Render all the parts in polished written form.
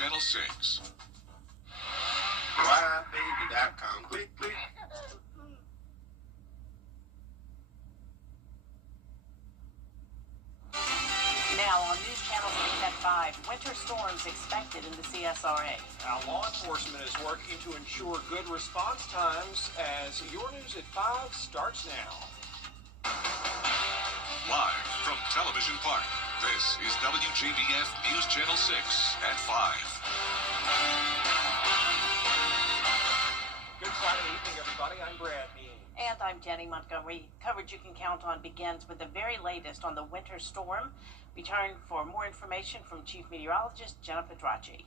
Channel 6. RideBaby.com. Click, click. Now on News Channel 6 at 5, winter storms expected in the CSRA. Now, law enforcement is working to ensure good response times as Your News at 5 starts now. Live from Television Park, this is WJBF News Channel 6 at 5. Good Friday evening, everybody. I'm Brad Mean. And I'm Jenny Montgomery. Coverage you can count on begins with the very latest on the winter storm. We turn for more information from Chief Meteorologist Jennifer Dracci.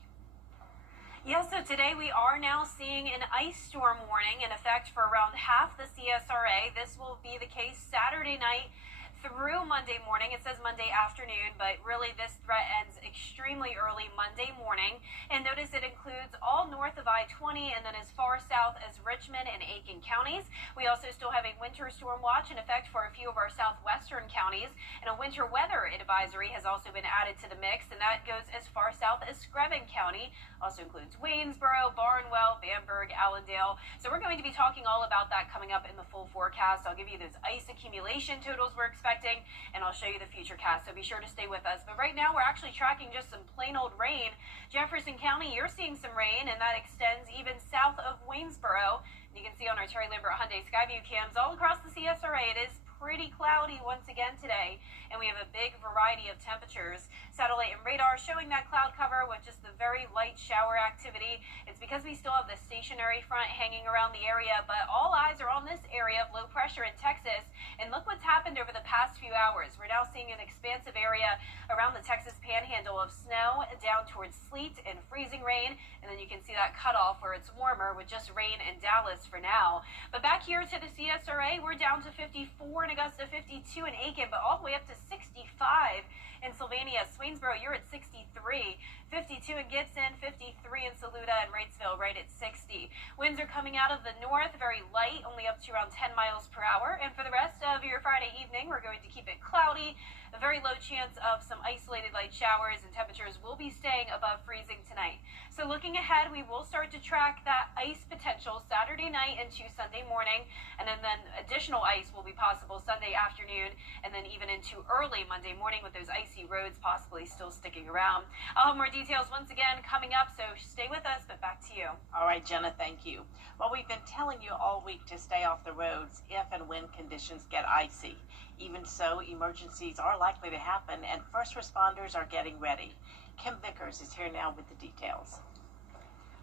Yes, so today we are now seeing an ice storm warning in effect for around half the CSRA. This will be the case Saturday night through Monday morning. It says Monday afternoon, but really this threat ends extremely early Monday morning. And notice it includes all north of I-20 and then as far south as Richmond and Aiken counties. We also still have a winter storm watch in effect for a few of our southwestern counties. And a winter weather advisory has also been added to the mix, and that goes as far south as Screven County. Also includes Waynesboro, Barnwell, Bamberg, Allendale. So we're going to be talking all about that coming up in the full forecast. I'll give you those ice accumulation totals we're expecting, and I'll show you the future cast, so be sure to stay with us. But right now, we're actually tracking just some plain old rain. Jefferson County, you're seeing some rain, and that extends even south of Waynesboro. And you can see on our Terry Lambert Hyundai Skyview cams all across the CSRA, it is pretty cloudy once again today, and we have a big variety of temperatures. Satellite and radar showing that cloud cover with just the very light shower activity. It's because we still have the stationary front hanging around the area, but all eyes are on this area of low pressure in Texas. And look what's happened over the past few hours. We're now seeing an expansive area around the Texas panhandle of snow down towards sleet and freezing rain, and then you can see that cutoff where it's warmer with just rain in Dallas for now. But back here to the CSRA, we're down to 54 in Augusta, 52 in Aiken, but all the way up to 65 in Sylvania. Swainsboro, you're at 63, 52 in Gibson, 53 in Saluda, and Wrightsville right at 60. Winds are coming out of the north, very light, only up to around 10 miles per hour. And for the rest of your Friday evening, we're going to keep it cloudy, a very low chance of some isolated light showers, and temperatures will be staying above freezing tonight. So looking ahead, we will start to track that ice potential Saturday night into Sunday morning, and then additional ice will be possible Sunday afternoon, and then even into early Monday morning with those icy roads possibly still sticking around. I'll have more details once again coming up, so stay with us, but back to you. All right, Jenna, thank you. Well, we've been telling you all week to stay off the roads if and when conditions get icy. Even so, emergencies are likely to happen, and first responders are getting ready. Kim Vickers is here now with the details.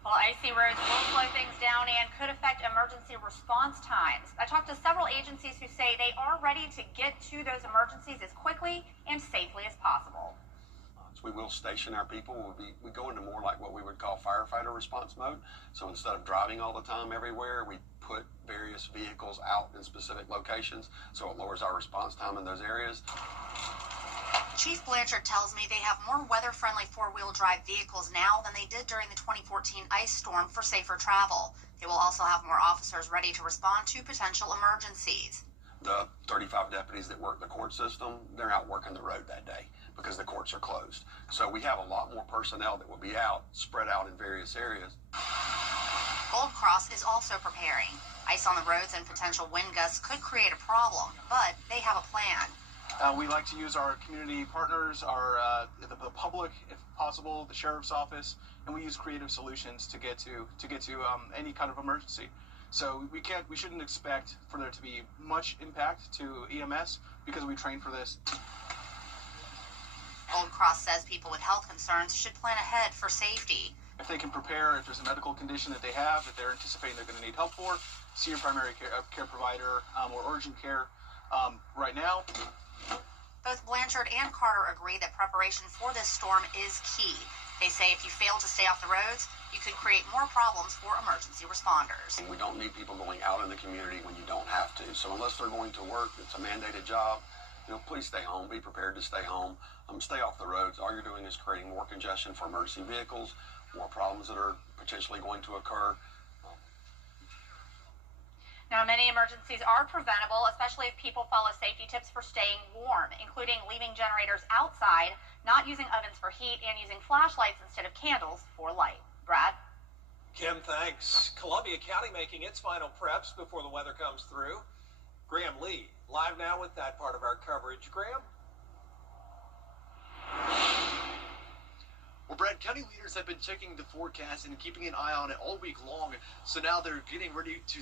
Well, icy roads will slow things down and could affect emergency response times. I talked to several agencies who say they are ready to get to those emergencies as quickly and safely as possible. We will station our people. We go into more like what we would call firefighter response mode. So instead of driving all the time everywhere, we put various vehicles out in specific locations, so it lowers our response time in those areas. Chief Blanchard tells me they have more weather-friendly four-wheel drive vehicles now than they did during the 2014 ice storm for safer travel. They will also have more officers ready to respond to potential emergencies. The 35 deputies that work the court system, they're out working the road that day because the courts are closed. So we have a lot more personnel that will be out, spread out in various areas. Gold Cross is also preparing. Ice on the roads and potential wind gusts could create a problem, but they have a plan. We like to use our community partners, the public, if possible, the sheriff's office, and we use creative solutions to get to any kind of emergency. So we shouldn't expect for there to be much impact to EMS because we train for this. Gold Cross says people with health concerns should plan ahead for safety. If they can prepare, if there's a medical condition that they have, that they're anticipating they're going to need help for, see your primary care provider or urgent care. Right now, both Blanchard and Carter agree that preparation for this storm is key. They say if you fail to stay off the roads, you could create more problems for emergency responders. We don't need people going out in the community when you don't have to. So unless they're going to work, it's a mandated job. Please stay home. Be prepared to stay home. Stay off the roads. All you're doing is creating more congestion for emergency vehicles, more problems that are potentially going to occur. Now, many emergencies are preventable, especially if people follow safety tips for staying warm, including leaving generators outside, not using ovens for heat, and using flashlights instead of candles for light. Brad? Kim, thanks. Columbia County making its final preps before the weather comes through. Graham Lee, live now with that part of our coverage. Graham? Well, Brad, county leaders have been checking the forecast and keeping an eye on it all week long. So now they're getting ready to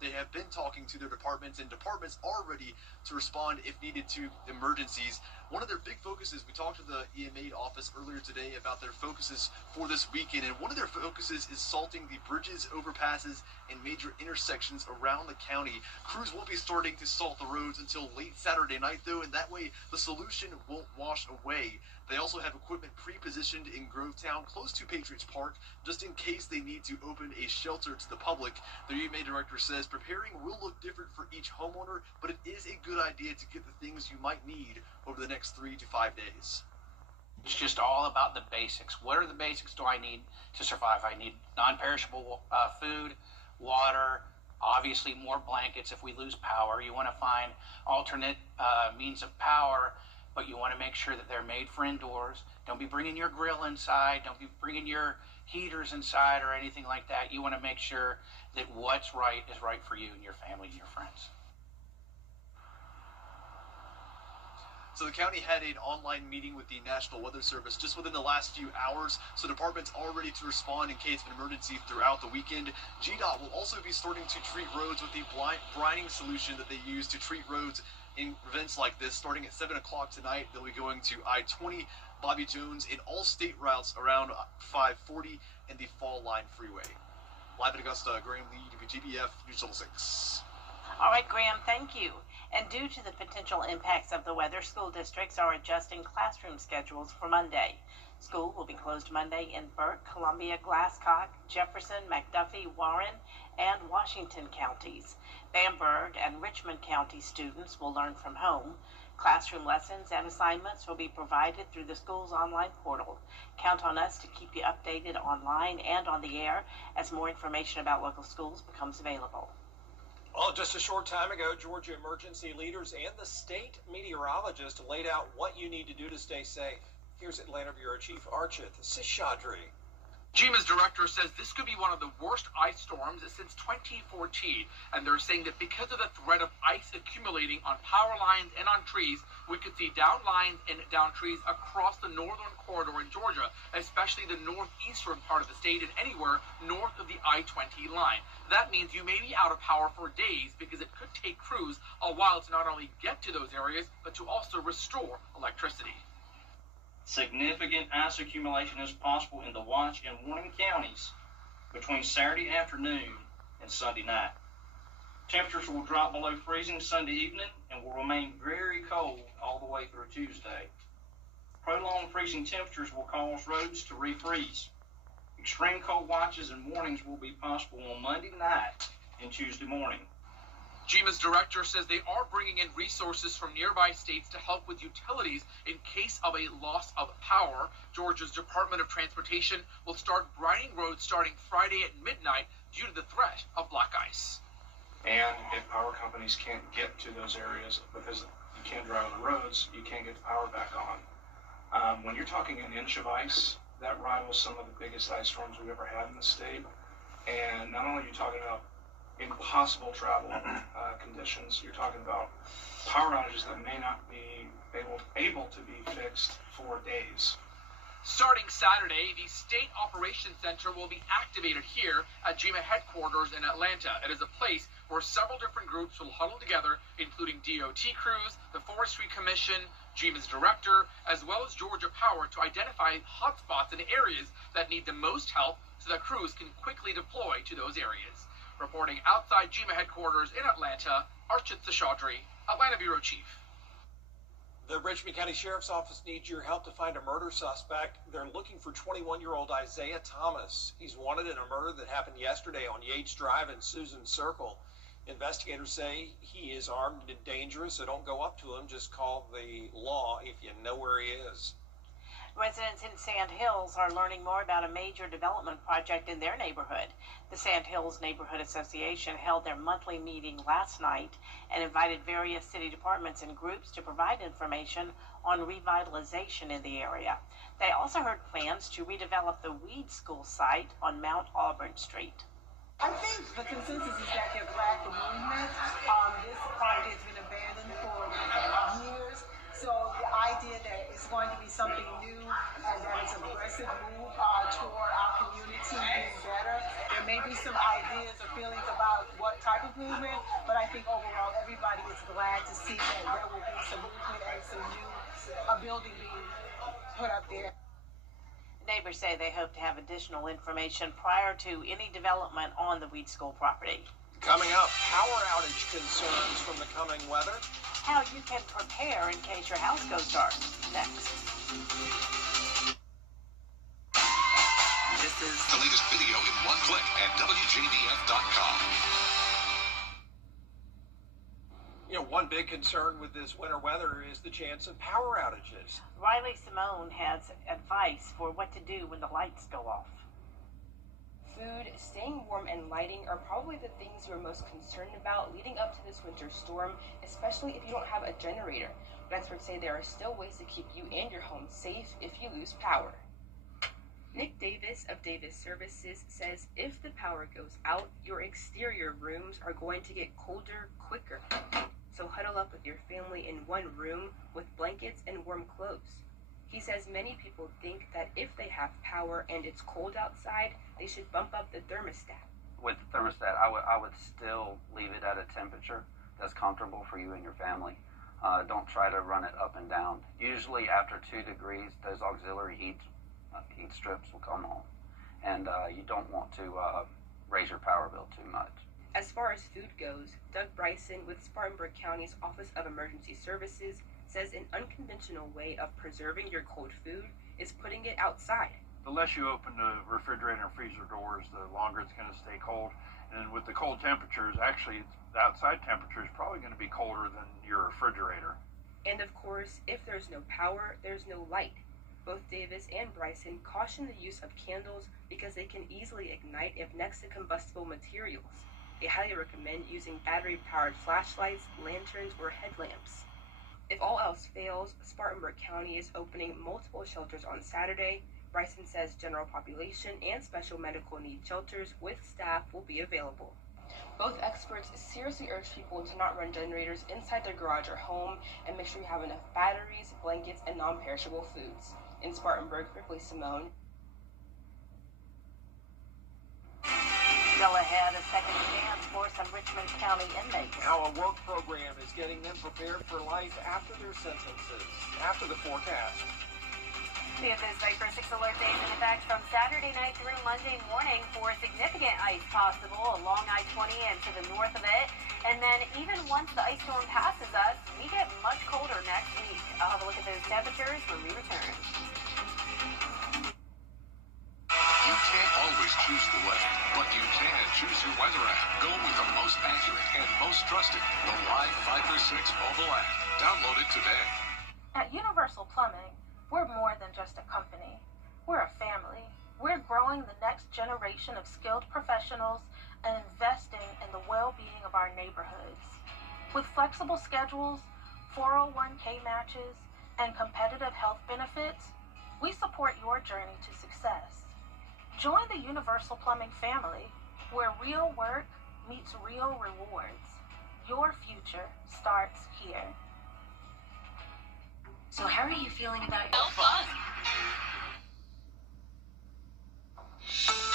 they have been talking to their departments, and departments are ready to respond if needed to emergencies. One of their big focuses, we talked to the EMA office earlier today about their focuses for this weekend, and one of their focuses is salting the bridges, overpasses, and major intersections around the county. Crews won't be starting to salt the roads until late Saturday night, though, and that way the solution won't wash away. They also have equipment pre-positioned in Grovetown, close to Patriots Park, just in case they need to open a shelter to the public. The EMA director says preparing will look different for each homeowner, but it is a good idea to get the things you might need over the next 3 to 5 days. It's just all about the basics. What are the basics do I need to survive? I need non-perishable food, water, obviously more blankets if we lose power. You want to find alternate means of power, but you want to make sure that they're made for indoors. Don't be bringing your grill inside. Don't be bringing your heaters inside or anything like that. You want to make sure that what's right is right for you and your family and your friends. So the county had an online meeting with the National Weather Service just within the last few hours, so departments are ready to respond in case of an emergency throughout the weekend. GDOT will also be starting to treat roads with the brining solution that they use to treat roads in events like this. Starting at 7 o'clock tonight, they'll be going to I-20, Bobby Jones, and all state routes around 540 and the Fall Line Freeway. Live in Augusta, Graham Lee, WJBF, News Channel 6. All right, Graham, thank you. And due to the potential impacts of the weather, school districts are adjusting classroom schedules for Monday. School will be closed Monday in Burke, Columbia, Glasscock, Jefferson, McDuffie, Warren, and Washington counties. Bamberg and Richmond County students will learn from home. Classroom lessons and assignments will be provided through the school's online portal. Count on us to keep you updated online and on the air as more information about local schools becomes available. Well, just a short time ago, Georgia emergency leaders and the state meteorologist laid out what you need to do to stay safe. Here's Atlanta Bureau Chief Archith Seshadri. GMA's director says this could be one of the worst ice storms since 2014, and they're saying that because of the threat of ice accumulating on power lines and on trees, we could see down lines and down trees across the northern corridor in Georgia, especially the northeastern part of the state and anywhere north of the I-20 line. That means you may be out of power for days because it could take crews a while to not only get to those areas, but to also restore electricity. Significant ice accumulation is possible in the Watch and Warning counties between Saturday afternoon and Sunday night. Temperatures will drop below freezing Sunday evening and will remain very cold all the way through Tuesday. Prolonged freezing temperatures will cause roads to refreeze. Extreme cold watches and warnings will be possible on Monday night and Tuesday morning. GMA's director says they are bringing in resources from nearby states to help with utilities in case of a loss of power. Georgia's Department of Transportation will start brining roads starting Friday at midnight due to the threat of black ice. And if power companies can't get to those areas because you can't drive on the roads, you can't get the power back on. When you're talking an inch of ice, that rivals some of the biggest ice storms we've ever had in the state. And not only are you talking about impossible travel conditions, you're talking about power outages that may not be able to be fixed for days. Starting Saturday, the State Operations Center will be activated here at GMA headquarters in Atlanta. It is a place where several different groups will huddle together, including DOT crews, the Forestry Commission, GMA's director, as well as Georgia Power, to identify hotspots and areas that need the most help so that crews can quickly deploy to those areas. Reporting outside GMA headquarters in Atlanta, Archith Seshadri, Atlanta Bureau Chief. The Richmond County Sheriff's Office needs your help to find a murder suspect. They're looking for 21-year-old Isaiah Thomas. He's wanted in a murder that happened yesterday on Yates Drive in Susan Circle. Investigators say he is armed and dangerous, so don't go up to him. Just call the law if you know where he is. Residents in Sand Hills are learning more about a major development project in their neighborhood. The Sand Hills Neighborhood Association held their monthly meeting last night and invited various city departments and groups to provide information on revitalization in the area. They also heard plans to redevelop the Weed School site on Mount Auburn Street. I think the consensus is that they're glad for movement. This project has been abandoned for years. So the idea that it's going to be something new and that it's an aggressive move toward our community being better. There may be some ideas or feelings about what type of movement, but I think overall everybody is glad to see that there will be some movement and some new building being put up there. Neighbors say they hope to have additional information prior to any development on the Weed School property. Coming up, power outage concerns from the coming weather. How you can prepare in case your house goes dark. Next. This is the latest video in one click at WJBF.com. You know, one big concern with this winter weather is the chance of power outages. Riley Simone has advice for what to do when the lights go off. Food, staying warm, and lighting are probably the things you're most concerned about leading up to this winter storm, especially if you don't have a generator. But experts say there are still ways to keep you and your home safe if you lose power. Nick Davis of Davis Services says if the power goes out, your exterior rooms are going to get colder quicker. So huddle up with your family in one room with blankets and warm clothes. He says many people think that if they have power and it's cold outside, they should bump up the thermostat. With the thermostat, I would still leave it at a temperature that's comfortable for you and your family. Don't try to run it up and down. Usually after 2 degrees, those auxiliary heat strips will come on. And you don't want to raise your power bill too much. As far as food goes, Doug Bryson with Spartanburg County's Office of Emergency Services says an unconventional way of preserving your cold food is putting it outside. The less you open the refrigerator and freezer doors, the longer it's going to stay cold. And with the cold temperatures, actually, the outside temperature is probably going to be colder than your refrigerator. And of course, if there's no power, there's no light. Both Davis and Bryson caution the use of candles because they can easily ignite if next to combustible materials. They highly recommend using battery-powered flashlights, lanterns, or headlamps. If all else fails, Spartanburg County is opening multiple shelters on Saturday. Bryson says general population and special medical needs shelters with staff will be available. Both experts seriously urge people to not run generators inside their garage or home and make sure you have enough batteries, blankets, and non-perishable foods. In Spartanburg, Ripley Simone. Still ahead, a second chance for some Richmond County inmates. How a work program is getting them prepared for life after their sentences. After the forecast. We have this Viper 6 alert days in effect from Saturday night through Monday morning for significant ice possible along I-20 and to the north of it. And then even once the ice storm passes us, we get much colder next week. I'll have a look at those temperatures when we return. You can't always choose the weather, but you can choose your weather app. Go with the most accurate and most trusted, the Live Viper 6 mobile app. Download it today. At Universal Plumbing, we're more than just a company. We're a family. We're growing the next generation of skilled professionals and investing in the well-being of our neighborhoods. With flexible schedules, 401k matches, and competitive health benefits, we support your journey to success. Join the Universal Plumbing family, where real work meets real rewards. Your future starts here. So how are you feeling about your fun?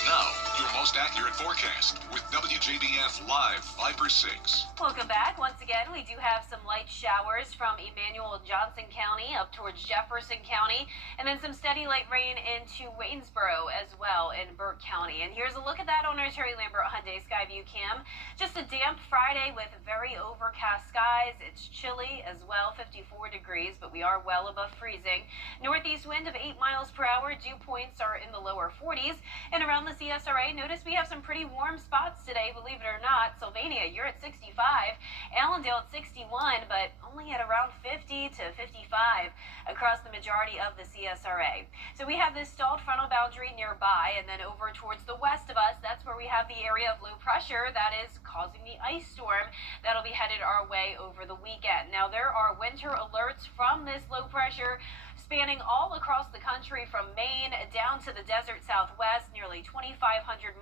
Now, your most accurate forecast with WJBF Live Viper 6. Welcome back. Once again, we do have some light showers from Emmanuel Johnson County up towards Jefferson County, and then some steady light rain into Waynesboro as well in Burke County. And here's a look at that on our Terry Lambert Hyundai Skyview Cam. Just a damp Friday with very overcast skies. It's chilly as well, 54 degrees, but we are well above freezing. Northeast wind of 8 miles per hour. Dew points are in the lower 40s. And around the CSRA, notice notice we have some pretty warm spots today, believe it or not. Sylvania, you're at 65. Allendale at 61, but only at around 50 to 55 across the majority of the CSRA. So we have this stalled frontal boundary nearby, and then over towards the west of us, that's where we have the area of low pressure that is causing the ice storm that'll be headed our way over the weekend. Now, there are winter alerts from this low pressure spanning all across the country from Maine down to the desert southwest, nearly 2,500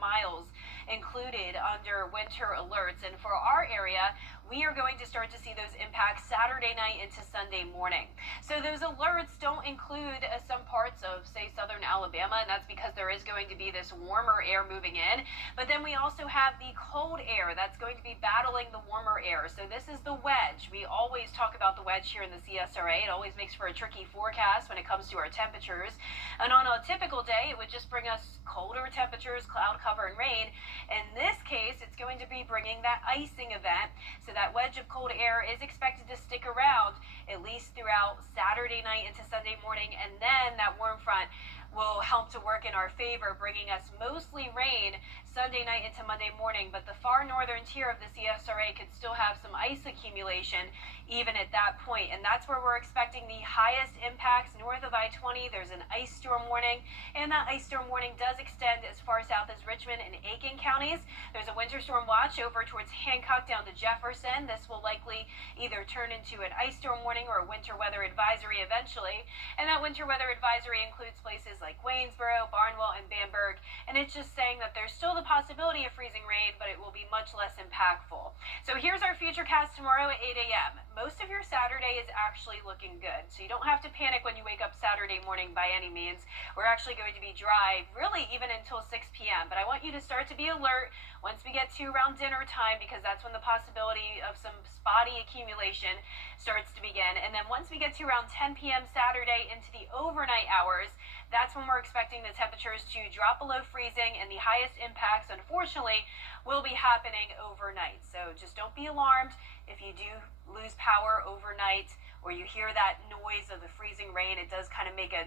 miles included under winter alerts. And for our area, we are going to start to see those impacts Saturday night into Sunday morning. So those alerts don't include some parts of, say, southern Alabama, and that's because there is going to be this warmer air moving in. But then we also have the cold air that's going to be battling the warmer air. So this is the wedge. We always talk about the wedge here in the CSRA. It always makes for a tricky forecast when it comes to our temperatures. And on a typical day, it would just bring us colder temperatures, cloud cover, and rain. In this case, it's going to be bringing that icing event. So that wedge of cold air is expected to stick around at least throughout Saturday night into Sunday morning, and then that warm front will help to work in our favor, bringing us mostly rain Sunday night into Monday morning. But the far northern tier of the CSRA could still have some ice accumulation even at that point, and that's where we're expecting the highest impacts north of I-20. There's an ice storm warning, and that ice storm warning does extend as far south as Richmond and Aiken counties. There's a winter storm watch over towards Hancock down to Jefferson. This will likely either turn into an ice storm warning or a winter weather advisory eventually, and that winter weather advisory includes places like Waynesboro, Barnwell, and Bamberg, and it's just saying that there's still the possibility of freezing rain, but it will be much less impactful. So here's our futurecast tomorrow at 8 a.m. Most of your Saturday is actually looking good, so you don't have to panic when you wake up Saturday morning by any means. We're actually going to be dry, really even until 6 p.m., but I want you to start to be alert once we get to around dinner time, because that's when the possibility of some spotty accumulation starts to begin. And then once we get to around 10 p.m. Saturday into the overnight hours, that's when we're expecting the temperatures to drop below freezing, and the highest impacts, unfortunately, will be happening overnight. So just don't be alarmed if you do lose power overnight or you hear that noise of the freezing rain. It does kind of make a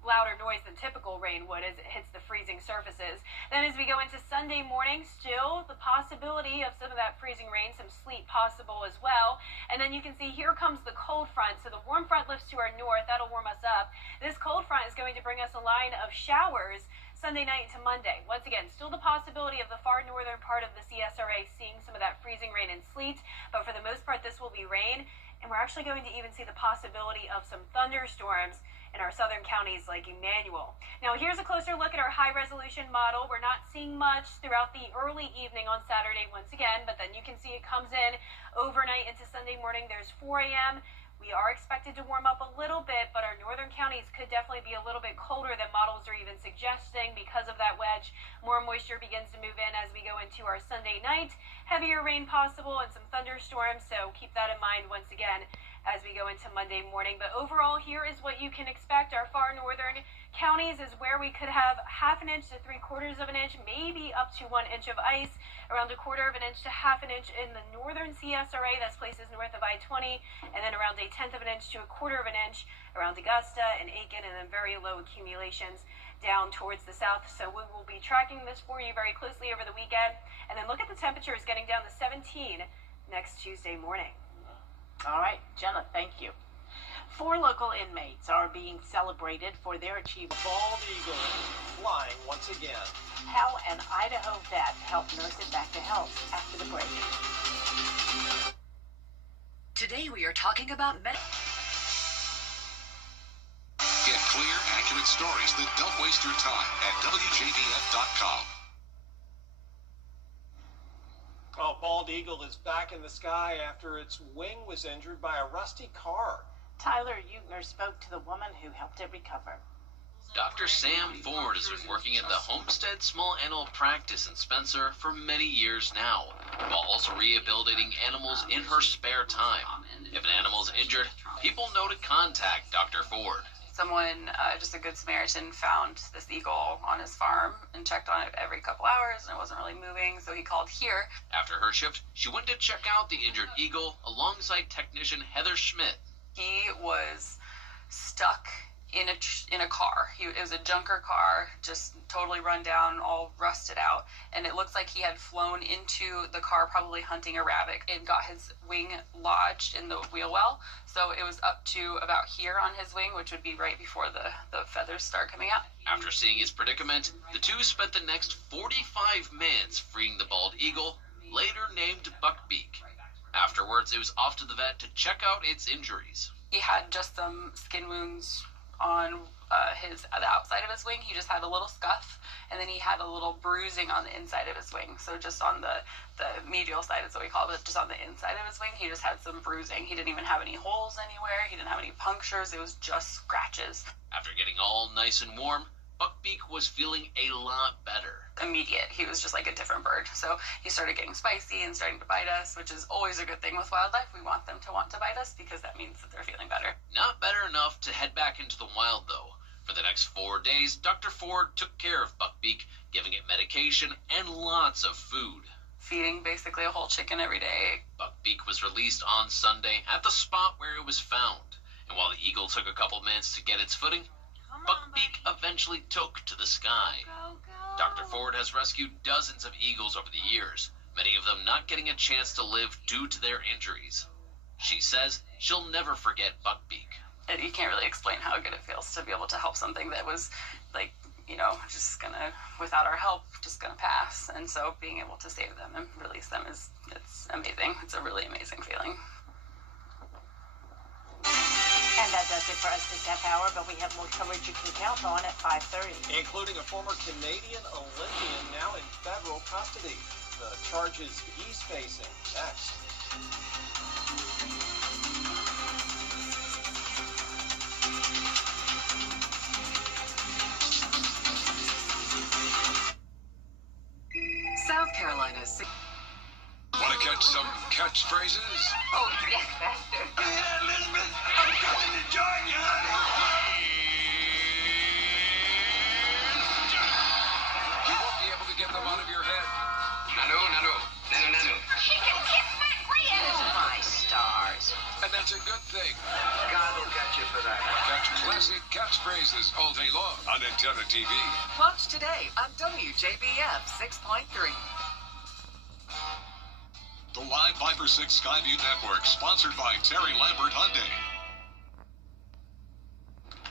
louder noise than typical rain would as it hits the freezing surfaces. Then as we go into Sunday morning, still the possibility of some of that freezing rain, some sleet possible as well. And then you can see here comes the cold front. So the warm front lifts to our north. That'll warm us up. This cold front is going to bring us a line of showers Sunday night into Monday. Once again, still the possibility of the far northern part of the CSRA seeing some of that freezing rain and sleet, but for the most part this will be rain, and we're actually going to even see the possibility of some thunderstorms in our southern counties like Emmanuel. Now here's a closer look at our high resolution model. We're not seeing much throughout the early evening on Saturday once again, but then you can see it comes in overnight into Sunday morning. There's 4 a.m. We are expected to warm up a little bit, but our northern counties could definitely be a little bit colder than models are even suggesting because of that wedge. More moisture begins to move in as we go into our Sunday night. Heavier rain possible and some thunderstorms, so keep that in mind once again as we go into Monday morning. But overall, here is what you can expect. Our far northern counties is where we could have 1/2 inch to 3/4 inch, maybe up to 1 inch of ice, around 1/4 inch to 1/2 inch in the northern CSRA. That's places north of I-20, and then around 1/10 inch to 1/4 inch around Augusta and Aiken, and then very low accumulations down towards the south. So we will be tracking this for you very closely over the weekend. And then look at the temperatures getting down to 17 next Tuesday morning. All right, Jenna, thank you. 4 local inmates are being celebrated for their achievement. Bald eagle flying once again. How an Idaho vet helped nurse it back to health after the break. Today we are talking about Get clear, accurate stories that don't waste your time at WJBF.com. Oh, bald eagle is back in the sky after its wing was injured by a rusty car. Tyler Eutner spoke to the woman who helped it recover. Dr. Sam Ford has been working at the Homestead Small Animal Practice in Spencer for many years now, while also rehabilitating animals in her spare time. If an animal is injured, people know to contact Dr. Ford. Someone, just a good Samaritan, found this eagle on his farm and checked on it every couple hours, and it wasn't really moving, so he called here. After her shift, she went to check out the injured eagle alongside technician Heather Schmidt. He was stuck in a car. It was a junker car, just totally run down, all rusted out, and it looks like he had flown into the car, probably hunting a rabbit, and got his wing lodged in the wheel well. So it was up to about here on his wing, which would be right before the feathers start coming out. After seeing his predicament, the two spent the next 45 minutes freeing the bald eagle, later named Buckbeak. Afterwards, it was off to the vet to check out its injuries. He had just some skin wounds on the outside of his wing. He just had a little scuff, and then he had a little bruising on the inside of his wing. So just on the medial side is what we call it, but just on the inside of his wing, he just had some bruising. He didn't even have any holes anywhere. He didn't have any punctures. It was just scratches. After getting all nice and warm, Buckbeak was feeling a lot better. Immediate. He was just like a different bird. So he started getting spicy and starting to bite us, which is always a good thing with wildlife. We want them to want to bite us because that means that they're feeling better. Not better enough to head back into the wild, though. For the next 4 days, Dr. Ford took care of Buckbeak, giving it medication and lots of food. Feeding basically a whole chicken every day. Buckbeak was released on Sunday at the spot where it was found. And while the eagle took a couple minutes to get its footing, Buckbeak eventually took to the sky. Dr. Ford has rescued dozens of eagles over the years, many of them not getting a chance to live due to their injuries. She says she'll never forget Buckbeak. You can't really explain how good it feels to be able to help something that was like, just gonna, without our help, just gonna pass. And so being able to save them and release them it's amazing. It's a really amazing feeling. And that does it for us this half hour, but we have more coverage you can count on at 5:30. Including a former Canadian Olympian now in federal custody. The charges he's facing next. South Carolina's. Want to catch some catchphrases? Oh, yes, faster. Yeah, Elizabeth, I'm coming to join you. You won't be able to get them out of your head. Nano. She can kiss my friends. My stars. And that's a good thing. God will get you for that. Catch classic catchphrases all day long on Antenna TV. Watch today on WJBF 6.3. The live Viper 6 Skyview Network, sponsored by Terry Lambert Hyundai.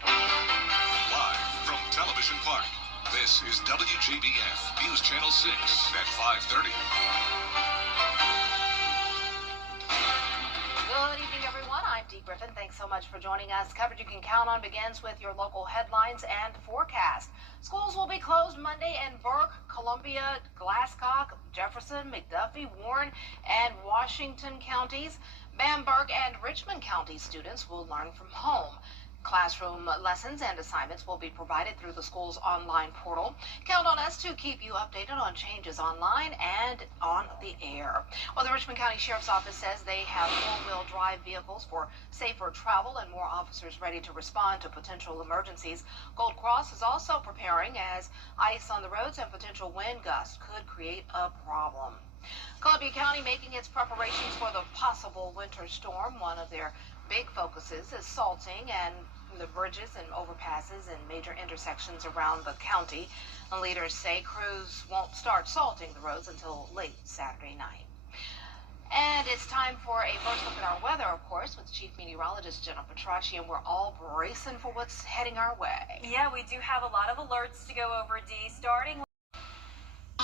Live from Television Park, this is WJBF News Channel 6 at 5:30. Good evening, everyone. I'm Dee Griffin. Thanks so much for joining us. Coverage you can count on begins with your local headlines and forecast. Schools will be closed Monday in Burke, Columbia, Glasscock, Jefferson, McDuffie, Warren, and Washington counties. Bamberg and Richmond County students will learn from home. Classroom lessons and assignments will be provided through the school's online portal. Count on us to keep you updated on changes online and on the air. Well, the Richmond County Sheriff's Office says they have four-wheel drive vehicles for safer travel and more officers ready to respond to potential emergencies. Gold Cross is also preparing as ice on the roads and potential wind gusts could create a problem. Columbia County making its preparations for the possible winter storm. One of their big focuses is salting and the bridges and overpasses and major intersections around the county. And leaders say crews won't start salting the roads until late Saturday night. And it's time for a first look at our weather, of course, with Chief Meteorologist Jenna Petracci, and we're all bracing for what's heading our way. Yeah, we do have a lot of alerts to go over, Dee, starting with...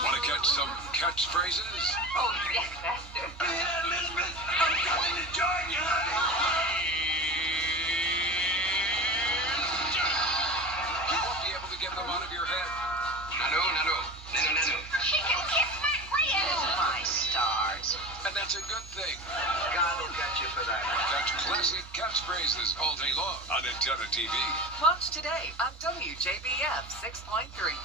Want to catch some catchphrases? Oh, yes, faster. Yeah, Elizabeth, I'm coming to join you. You won't be able to get them out of your head. Nano. She can kiss my friends. My stars. And that's a good thing. God will get you for that. Catch classic catchphrases all day long on Antenna TV. Watch today on WJBF 6.3.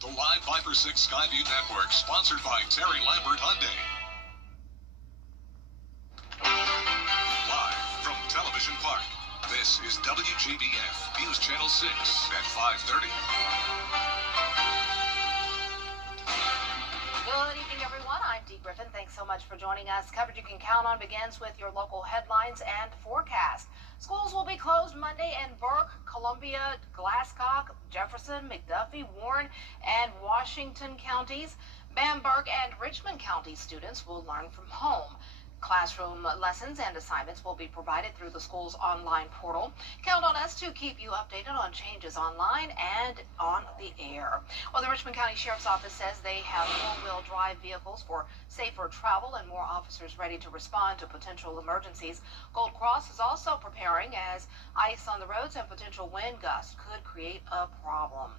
The live Viper 6 Skyview Network, sponsored by Terry Lambert Hyundai. Live from Television Park, this is WJBF News Channel 6 at 5:30. Good evening, everyone. I'm Dee Dee Griffin. Thanks so much for joining us. Coverage you can count on begins with your local headlines and forecast. Schools will be closed Monday in Burke, Columbia, Glasscock, Jefferson, McDuffie, Warren, and Washington counties. Bamberg and Richmond County students will learn from home. Classroom lessons and assignments will be provided through the school's online portal. Count on us to keep you updated on changes online and on the air. Well, the Richmond County Sheriff's Office says they have four-wheel drive vehicles for safer travel and more officers ready to respond to potential emergencies. Gold Cross is also preparing as ice on the roads and potential wind gusts could create a problem.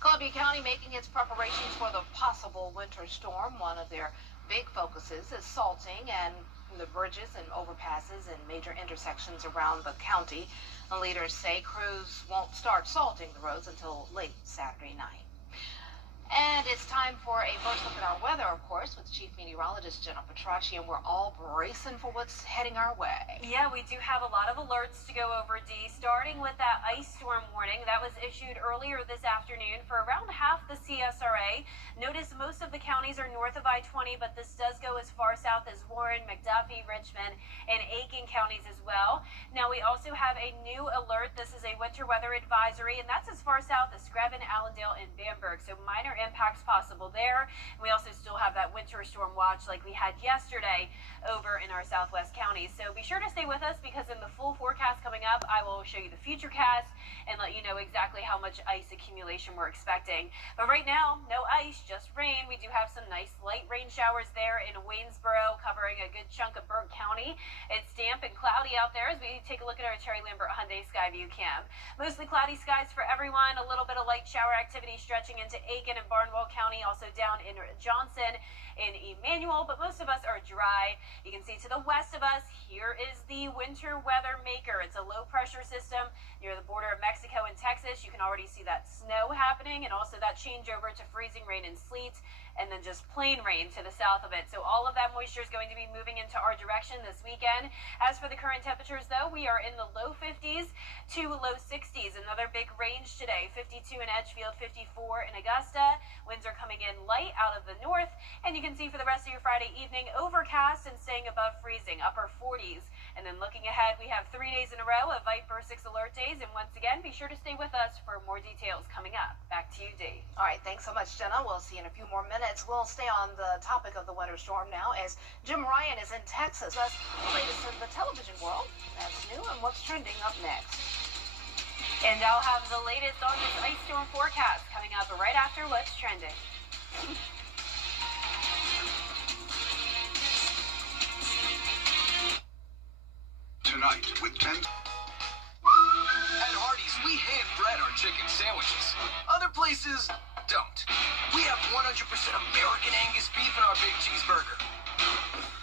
Columbia County making its preparations for the possible winter storm. One of their big focuses is salting and the bridges and overpasses and major intersections around the county. The leaders say crews won't start salting the roads until late Saturday night. And it's time for a first look at our weather, of course, with Chief Meteorologist Jenna Petracci, and we're all bracing for what's heading our way. Yeah, we do have a lot of alerts to go over, Dee, starting with that ice storm warning that was issued earlier this afternoon for around half the CSRA. Notice most of the counties are north of I-20, but this does go as far south as Warren, McDuffie, Richmond, and Aiken counties as well. Now, we also have a new alert. This is a winter weather advisory, and that's as far south as Screven, Allendale, and Bamberg, so minor impacts possible there. And we also still have that winter storm watch like we had yesterday over in our southwest counties. So be sure to stay with us, because in the full forecast coming up, I will show you the future cast and let you know exactly how much ice accumulation we're expecting. But right now, no ice, just rain. We do have some nice light rain showers there in Waynesboro, covering a good chunk of Burke County. It's damp and cloudy out there as we take a look at our Terry Lambert Hyundai Skyview cam. Mostly cloudy skies for everyone. A little bit of light shower activity stretching into Aiken and Barnwell County, also down in Johnson, in Emmanuel, but most of us are dry. You can see to the west of us, here is the winter weather maker. It's a low pressure system near the border of Mexico and Texas. You can already see that snow happening, and also that changeover to freezing rain and sleet, and then just plain rain to the south of it. So all of that moisture is going to be moving into our direction this weekend. As for the current temperatures, though, we are in the low 50s to low 60s. Another big range today, 52 in Edgefield, 54 in Augusta. Winds are coming in light out of the north, and you can see for the rest of your Friday evening, overcast and staying above freezing, upper 40s. And then looking ahead, we have 3 days in a row of Viper 6 alert days, and once again, be sure to stay with us for more details coming up. Back to you, Dee. All right, thanks so much, Jenna. We'll see you in a few more minutes. We'll stay on the topic of the winter storm now, as Jim Ryan is in Texas. That's the latest in the television world. That's new, and what's trending up next. And I'll have the latest on this ice storm forecast coming up right after what's trending. Tonight with 10. At Hardee's, we hand bread our chicken sandwiches. Other places don't. We have 100% American Angus beef in our big cheeseburger.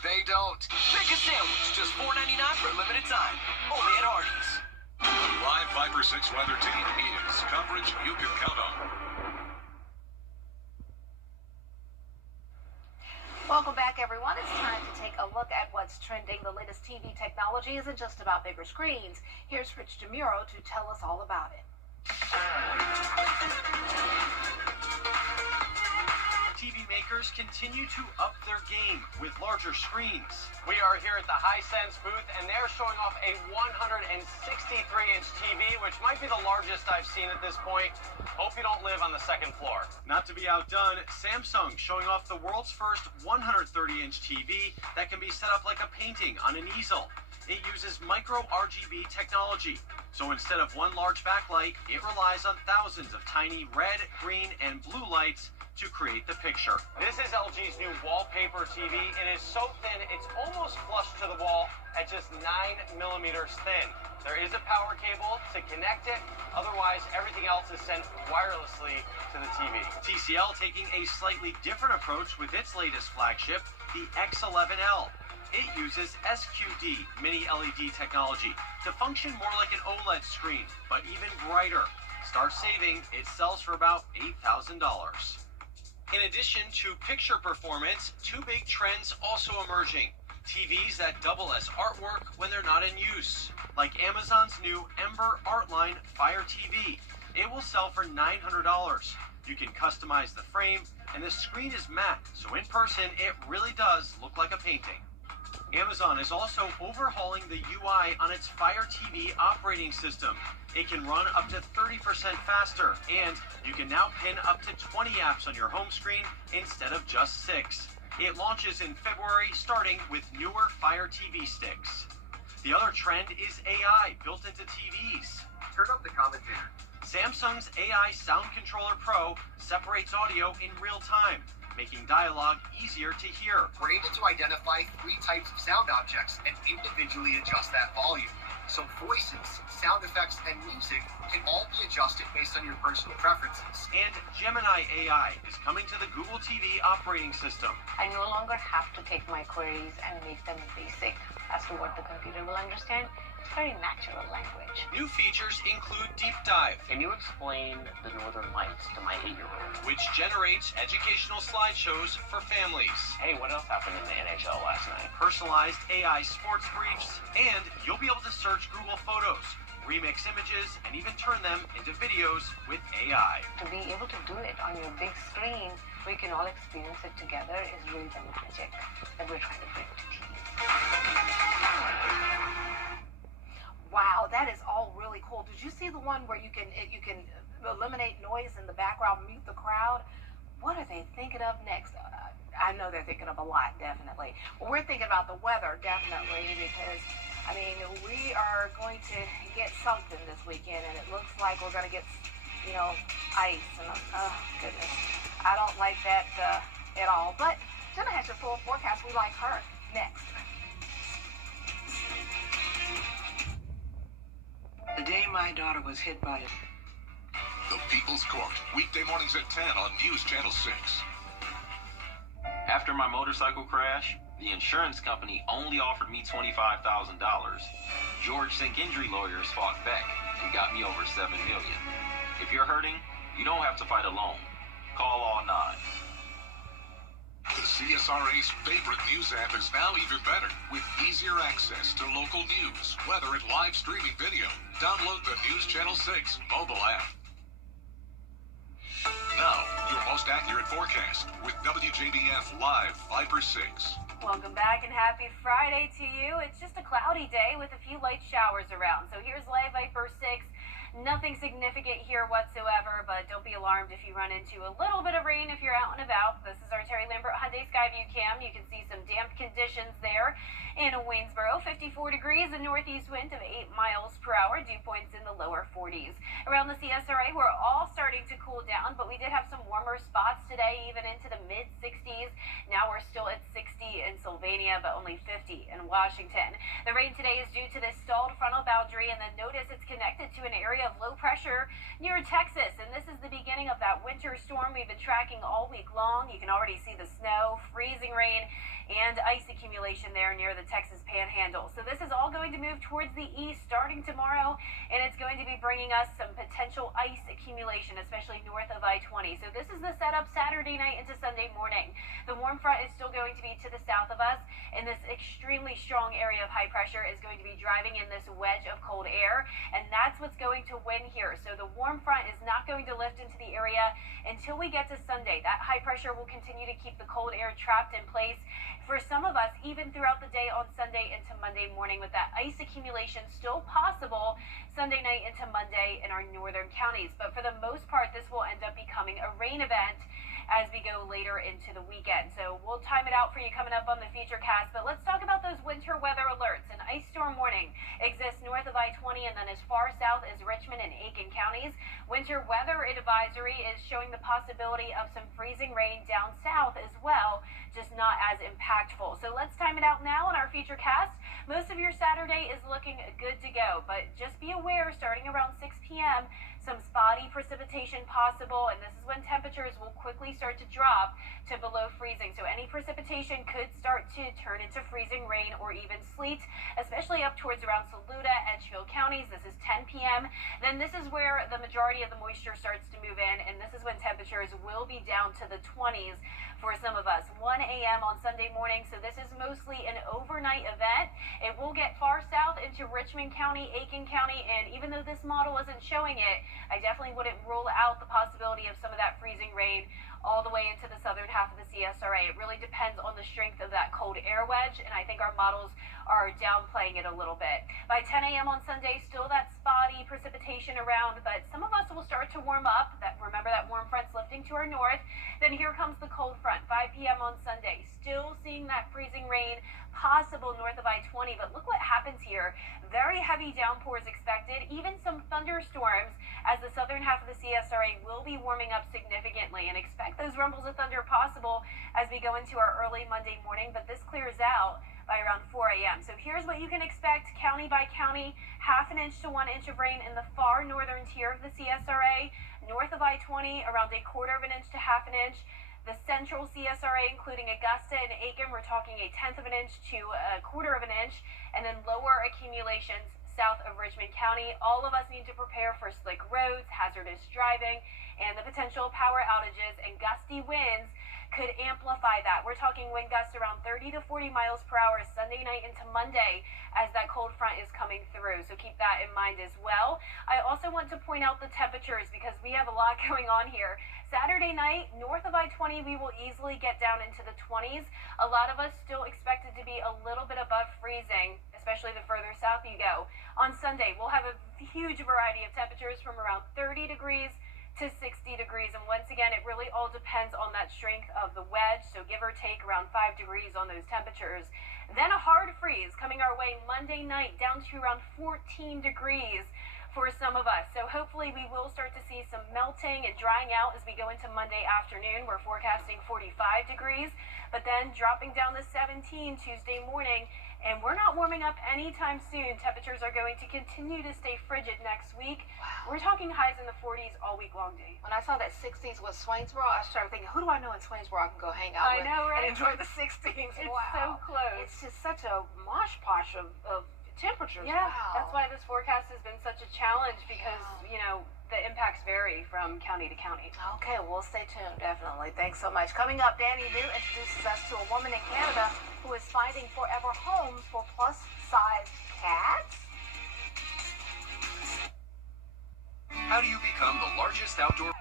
They don't. Pick a sandwich, just $4.99 for a limited time. Only at Hardee's. The live Viper 6 weather team is coverage you can count on. Welcome back, everyone. It's time to take a look at what's trending. The latest TV technology isn't just about bigger screens. Here's Rich DeMuro to tell us all about it. TV makers continue to up their game with larger screens. We are here at the Hisense booth, and they're showing off a 163-inch TV, which might be the largest I've seen at this point. Hope you don't live on the second floor. Not to be outdone, Samsung showing off the world's first 130-inch TV that can be set up like a painting on an easel. It uses micro RGB technology, so instead of one large backlight, it relies on thousands of tiny red, green, and blue lights to create the picture. This is LG's new wallpaper TV. It is so thin, it's almost flush to the wall at just 9 millimeters thin. There is a power cable to connect it. Otherwise, everything else is sent wirelessly to the TV. TCL taking a slightly different approach with its latest flagship, the X11L. It uses SQD mini LED technology to function more like an OLED screen, but even brighter. Start saving, it sells for about $8,000. In addition to picture performance, two big trends also emerging. TVs that double as artwork when they're not in use, like Amazon's new Ember Artline Fire TV. It will sell for $900. You can customize the frame, and the screen is matte, so in person, it really does look like a painting. Amazon is also overhauling the UI on its Fire TV operating system. It can run up to 30% faster, and you can now pin up to 20 apps on your home screen instead of just 6. It launches in February, starting with newer Fire TV sticks. The other trend is AI built into TVs. Turn up the commentator. Samsung's AI Sound Controller Pro separates audio in real time, making dialogue easier to hear. We're able to identify 3 types of sound objects and individually adjust that volume. So voices, sound effects, and music can all be adjusted based on your personal preferences. And Gemini AI is coming to the Google TV operating system. I no longer have to take my queries and make them basic as to what the computer will understand. It's very natural language. New features include Deep Dive. Can you explain the Northern Lights to my 8-year-old? Which generates educational slideshows for families. Hey, what else happened in the NHL last night? Personalized AI sports briefs, and you'll be able to search Google Photos, remix images, and even turn them into videos with AI. To be able to do it on your big screen where you can all experience it together is really the magic that we're trying to bring to TV. Wow, that is all really cool. Did you see the one where you can eliminate noise in the background, mute the crowd? What are they thinking of next? I know they're thinking of a lot, definitely. But we're thinking about the weather, definitely, because, I mean, we are going to get something this weekend, and it looks like we're going to get, ice. And, oh, goodness. I don't like that at all. But Jenna has your full forecast. We like her. Next. The day my daughter was hit by it. The People's Court, weekday mornings at 10 on News Channel 6. After my motorcycle crash, the insurance company only offered me $25,000. George Sink injury lawyers fought back and got me over $7 million. If you're hurting, you don't have to fight alone. Call all nines. The CSRA's favorite news app is now even better, with easier access to local news, weather, and live streaming video. Download the News Channel 6 mobile app. Now, your most accurate forecast with WJBF Live Viper 6. Welcome back and happy Friday to you. It's just a cloudy day with a few light showers around. So here's Live Viper 6. Nothing significant here whatsoever, but don't be alarmed if you run into a little bit of rain if you're out and about. This is our Terry Lambert Hyundai Skyview Cam. You can see some damp conditions there in Waynesboro. 54 degrees, a northeast wind of 8 miles per hour. Dew points in the lower 40s. Around the CSRA, we're all starting to cool down, but we did have some warmer spots today, even into the mid-60s. Now we're still at 60 in Sylvania, but only 50 in Washington. The rain today is due to this stalled frontal boundary, and then notice it's connected to an area of low pressure near Texas, and this is the beginning of that winter storm we've been tracking all week long. You can already see the snow, freezing rain, and ice accumulation there near the Texas Panhandle. So this is all going to move towards the east starting tomorrow, and it's going to be bringing us some potential ice accumulation, especially north of I-20. So this is the setup Saturday night into Sunday morning. The warm front is still going to be to the south of us, and this extremely strong area of high pressure is going to be driving in this wedge of cold air, and that's what's going to win here. So the warm front is not going to lift into the area until we get to Sunday. That high pressure will continue to keep the cold air trapped in place for some of us even throughout the day on Sunday into Monday morning, with that ice accumulation still possible Sunday night into Monday in our northern counties. But for the most part, this will end up becoming a rain event as we go later into the weekend. So we'll time it out for you coming up on the feature cast. But let's talk about those winter weather alerts. An ice storm warning exists north of I-20 and then as far south as Richmond and Aiken counties. Winter weather advisory is showing the possibility of some freezing rain down south as well, just not as impactful. So let's time it out now on our feature cast. Most of your Saturday is looking good to go, but just be aware starting around 6 p.m. some spotty precipitation possible, and this is when temperatures will quickly start to drop to below freezing. So any precipitation could start to turn into freezing rain or even sleet, especially up towards around Saluda, Edgefield counties. This is 10 p.m. Then this is where the majority of the moisture starts to move in, and this is when temperatures temperatures will be down to the 20s for some of us. 1 a.m. on Sunday morning, so this is mostly an overnight event. It will get far south into Richmond County, Aiken County, and even though this model isn't showing it, I definitely wouldn't rule out the possibility of some of that freezing rain all the way into the southern half of the CSRA. It really depends on the strength of that cold air wedge, and I think our models are downplaying it a little bit. By 10 a.m. on Sunday, still that spotty precipitation around, but some of us will start to warm up. Remember that warm front's lifting to our north. Then here comes the cold front, 5 p.m. on Sunday. Still seeing that freezing rain possible north of I-20, but look what happens here. Very heavy downpours expected, even some thunderstorms, as the southern half of the CSRA will be warming up significantly, and expect those rumbles of thunder possible as we go into our early Monday morning, but this clears out by around 4 a.m. So here's what you can expect county by county: half an inch to 1 inch of rain in the far northern tier of the CSRA, north of I-20 around a quarter of an inch to half an inch. The central CSRA, including Augusta and Aiken, we're talking a tenth of an inch to a quarter of an inch, and then lower accumulations south of Richmond County. All of us need to prepare for slick roads, hazardous driving, and the potential power outages, and gusty winds could amplify that. We're talking wind gusts around 30 to 40 miles per hour Sunday night into Monday as that cold front is coming through. So keep that in mind as well. I also want to point out the temperatures because we have a lot going on here. Saturday night, north of I-20, we will easily get down into the 20s. A lot of us still expected to be a little bit above freezing, especially the further south you go. On Sunday, we'll have a huge variety of temperatures from around 30 degrees to 60 degrees. And once again, it really all depends on that strength of the wedge. So give or take around 5 degrees on those temperatures. Then a hard freeze coming our way Monday night down to around 14 degrees for some of us. So hopefully we will start to see some melting and drying out as we go into Monday afternoon. We're forecasting 45 degrees, but then dropping down to 17 Tuesday morning. And we're not warming up anytime soon. Temperatures are going to continue to stay frigid next week. Wow. We're talking highs in the 40s all week long, Dave. When I saw that 60s was Swainsboro, I started thinking, who do I know in Swainsboro I can go hang out with? I know, right? And enjoy the 60s. It's wow. so close. It's just such a mosh posh of temperatures. Yeah, wow. That's why this forecast has been such a challenge because, you know, the impacts vary from county to county. Okay, we'll stay tuned, definitely. Thanks so much. Coming up, Danny New introduces us to a woman in Canada who is finding forever homes for plus-size cats. How do you become the largest outdoor...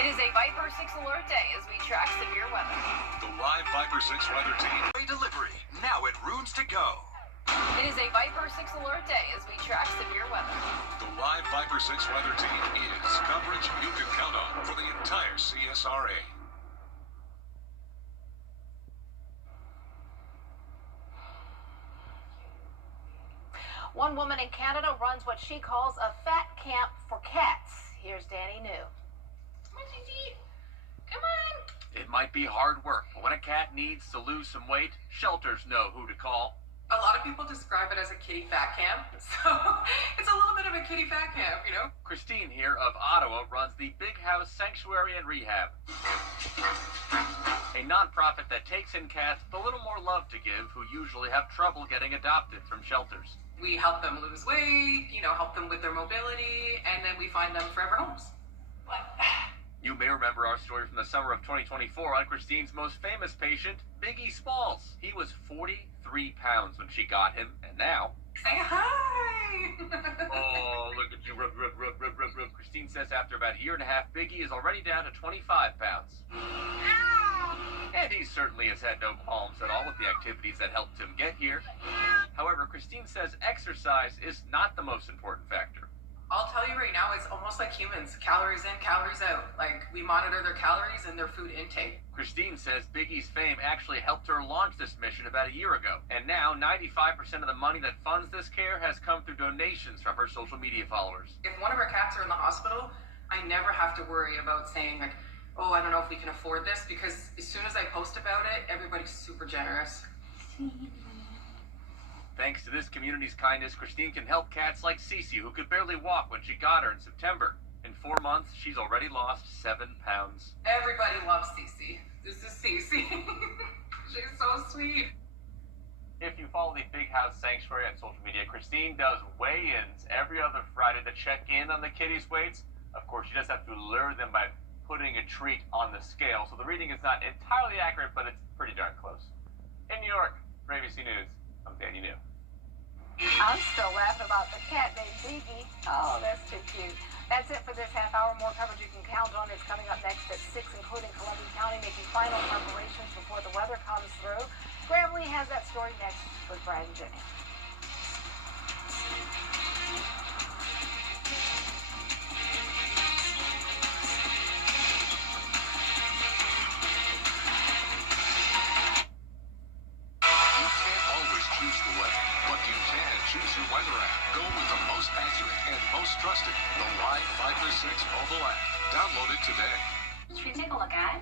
It is a Viper 6 alert day as we track severe weather. The live Viper 6 weather team. Delivery, now at Rooms to Go. It is a Viper 6 alert day as we track severe weather. The live Viper 6 weather team is coverage you can count on for the entire CSRA. One woman in Canada runs what she calls a fat camp for cats. Here's Danny New. Come on, Gigi. Come on. It might be hard work, but when a cat needs to lose some weight, shelters know who to call. A lot of people describe it as a kitty fat camp, so it's a little bit of a kitty fat camp, you know? Christine here of Ottawa runs the Big House Sanctuary and Rehab, a nonprofit that takes in cats with a little more love to give who usually have trouble getting adopted from shelters. We help them lose weight, you know, help them with their mobility, and then we find them forever homes. You may remember our story from the summer of 2024 on Christine's most famous patient, Biggie Smalls. He was 43 pounds when she got him, and now... Say hi! Oh, look at you, rub. Christine says after about a year and a half, Biggie is already down to 25 pounds. And he certainly has had no qualms at all with the activities that helped him get here. However, Christine says exercise is not the most important factor. I'll tell you right now, it's almost like humans. Calories in, calories out. Like, we monitor their calories and their food intake. Christine says Biggie's fame actually helped her launch this mission about a year ago. And now, 95% of the money that funds this care has come through donations from her social media followers. If one of our cats are in the hospital, I never have to worry about saying, like, oh, I don't know if we can afford this, because as soon as I post about it, everybody's super generous. Thanks to this community's kindness, Christine can help cats like Cece, who could barely walk when she got her in September. In 4 months, she's already lost 7 pounds. Everybody loves Cece. This is Cece. She's so sweet. If you follow the Big House Sanctuary on social media, Christine does weigh-ins every other Friday to check in on the kitties' weights. Of course, she does have to lure them by putting a treat on the scale. So the reading is not entirely accurate, but it's pretty darn close. In New York, for ABC News, I'm Danny New. I'm still laughing about the cat named Biggie. Oh, that's too cute. That's it for this half hour. More coverage you can count on is coming up next at 6, including Columbia County making final preparations before the weather comes through. Graham Lee has that story next with Brian Jennings. Choose your weather app. Go with the most accurate and most trusted, the Live 5 to 6 mobile app. Download it today. Should we take a look at?